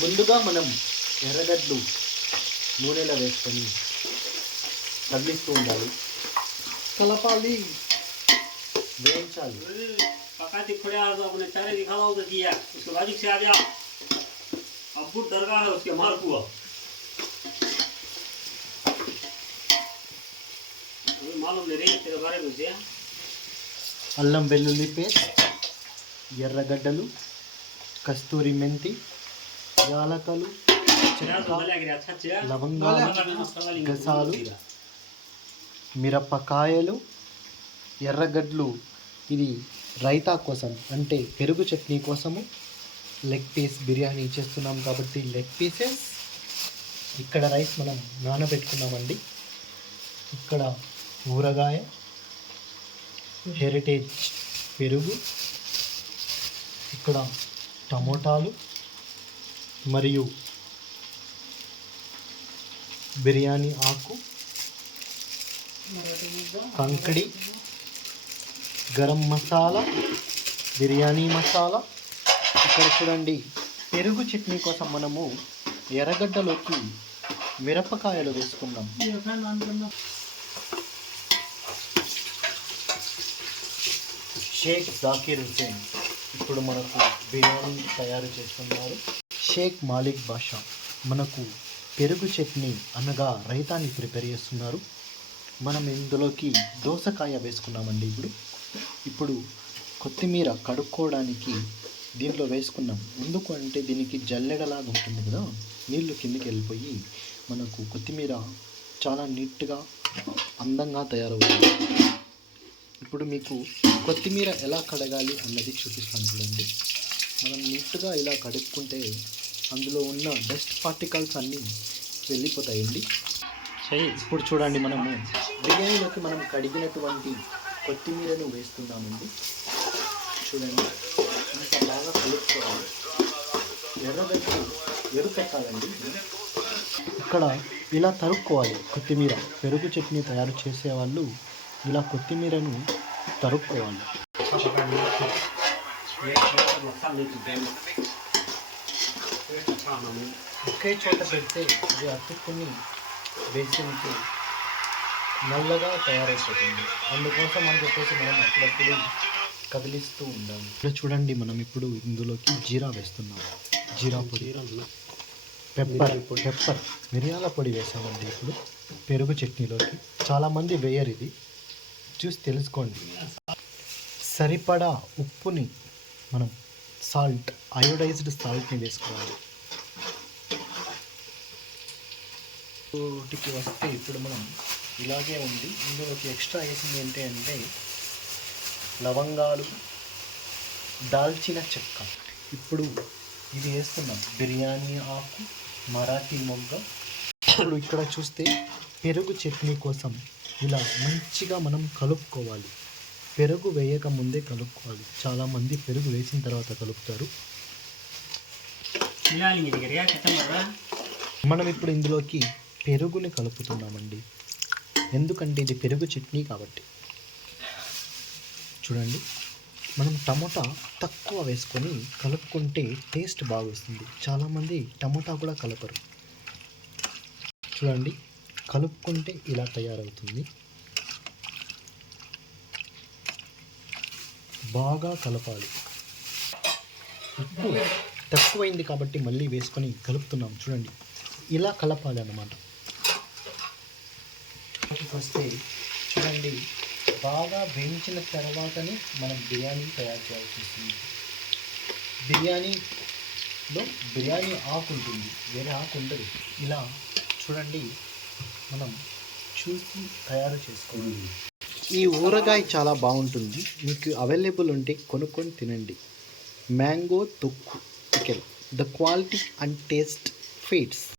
ముందుగా మనం ఎర్రగడ్డలు నూనెలో వేసుకొని కదిలిస్తూ ఉండాలి కలపాలి వేయించాలి पका के खोया तो अपने चारे दिखावा उधर किया उसके बाद से आ गया अब्बू दरगाह है उसके मार हुआ अभी मालूम नहीं रही तेरे बारे में से అల్లం వెల్లుల్లి పేస్ట్ ఎర్రగడ్డలు కస్తూరి మెంతి యాలకలు లవంగాలు గసాలు మిరపకాయలు ఎర్రగడ్లు ఇది రైతా కోసం అంటే పెరుగు చట్నీ కోసము లెగ్ పీస్ బిర్యానీ చేస్తున్నాం కాబట్టి లెగ్ పీసెస్. ఇక్కడ రైస్ మనం నానబెట్టుకున్నామండి. ఇక్కడ ఊరగాయ హెరిటేజ్ పెరుగు ఇక్కడ టమోటాలు మరియు బిర్యానీ ఆకు కంకడి గరం మసాలా బిర్యానీ మసాలా. ఇక్కడ చూడండి పెరుగు చట్నీ కోసం మనము ఎర్రగడ్డలోకి మిరపకాయలు వేసుకుందాం. షేక్ జాకీర్ హుసేన్ ఇప్పుడు మనకు బిర్యానీ తయారు చేస్తున్నారు. షేక్ మాలిక్ బాషా మనకు పెరుగు చట్నీ అనగా రైతాన్ని ప్రిపేర్ చేస్తున్నారు. మనం ఇందులోకి దోసకాయ వేసుకున్నామండి ఇప్పుడు. ఇప్పుడు కొత్తిమీర కడుక్కోవడానికి దీంట్లో వేసుకున్నాం. ఎందుకు అంటే దీనికి జల్లెడలాగా ఉంటుంది కదా. నీళ్ళు కిందకి వెళ్ళిపోయి మనకు కొత్తిమీర చాలా నీట్గా అందంగా తయారవుతుంది. ఇప్పుడు మీకు కొత్తిమీర ఎలా కడగాలి అన్నది చూపిస్తాను చూడండి. మనం నీట్గా ఇలా కడుక్కుంటే అందులో ఉన్న డస్ట్ పార్టికల్స్ అన్నీ వెళ్ళిపోతాయండి. సరే ఇప్పుడు చూడండి మనము బిర్యానీలోకి మనం కడిగినటువంటి కొత్తిమీరను వేస్తున్నామండి. చూడండి ఇంత బాగా కలుపుకోవాలి. ఎర్రగడ్డలు ఎరుపెట్టాలండి. ఇక్కడ ఇలా తరుక్కోవాలి కొత్తిమీర. పెరుగు చట్నీ తయారు చేసేవాళ్ళు ఇలా కొత్తిమీరను తరుక్కోవాలి. ఒకే చోట పెడితే అది అతుక్కుని బేసిన్కి నల్లగా తయారైపోతుంది. అందుకోసం అని చెప్పేసి మనం అప్పుడప్పుడు కదిలిస్తూ ఉండాలి. ఇప్పుడు చూడండి మనం ఇప్పుడు ఇందులోకి జీరా వేస్తున్నాం జీరా పొడి. పెప్పర్. పెప్పర్. మిరియాల పొడి వేసామండి ఇప్పుడు. పెరుగు చట్నీలోకి. చాలామంది వేయరు ఇది. చూసి తెలుసుకోండి. సరిపడా ఉప్పుని మనం సాల్ట్ అయోడైజ్డ్ సాల్ట్ని వేసుకోవాలి. వీటికి వస్తే ఇప్పుడు మనం ఇలాగే ఉంది ఇందులోకి ఎక్స్ట్రా వేసింది ఏంటి అంటే లవంగాలు దాల్చిన చెక్క. ఇప్పుడు ఇది వేస్తున్నాం. బిర్యానీ ఆకు మరాఠీ మొగ్గ. ఇప్పుడు ఇక్కడ చూస్తే పెరుగు చట్నీ కోసం ఇలా మంచిగా మనం కలుపుకోవాలి. పెరుగు వేయక ముందే కలుపుకోవాలి. చాలామంది పెరుగు వేసిన తర్వాత కలుపుతారు. మనం ఇప్పుడు ఇందులోకి పెరుగుని కలుపుతున్నామండి. ఎందుకంటే ఇది పెరుగు చట్నీ కాబట్టి. చూడండి. మనం టమోటా తక్కువ వేసుకొని కలుపుకుంటే టేస్ట్ బాగా వస్తుంది చాలామంది టమోటా కూడా కలపరు. చూడండి. కలుపుకుంటే ఇలా తయారవుతుంది. బాగా కలపాలి. ఉప్పు తక్కువైంది కాబట్టి మళ్ళీ వేసుకొని కలుపుతున్నాం. చూడండి. ఇలా కలపాలి అన్నమాట. వస్తే చూడండి బాగా వేయించిన తర్వాతనే మనం బిర్యానీ తయారు చేయాల్సి వస్తుంది. బిర్యానీలో బిర్యానీ ఆకు ఉంటుంది. వేరే ఆకు ఉండదు. ఇలా చూడండి మనం చూసి తయారు చేసుకోవాలి. ఈ ఊరగాయ చాలా బాగుంటుంది. మీకు అవైలబుల్ ఉంటే కొనుక్కొని తినండి. మ్యాంగో తొక్కు chicken the quality and taste feeds.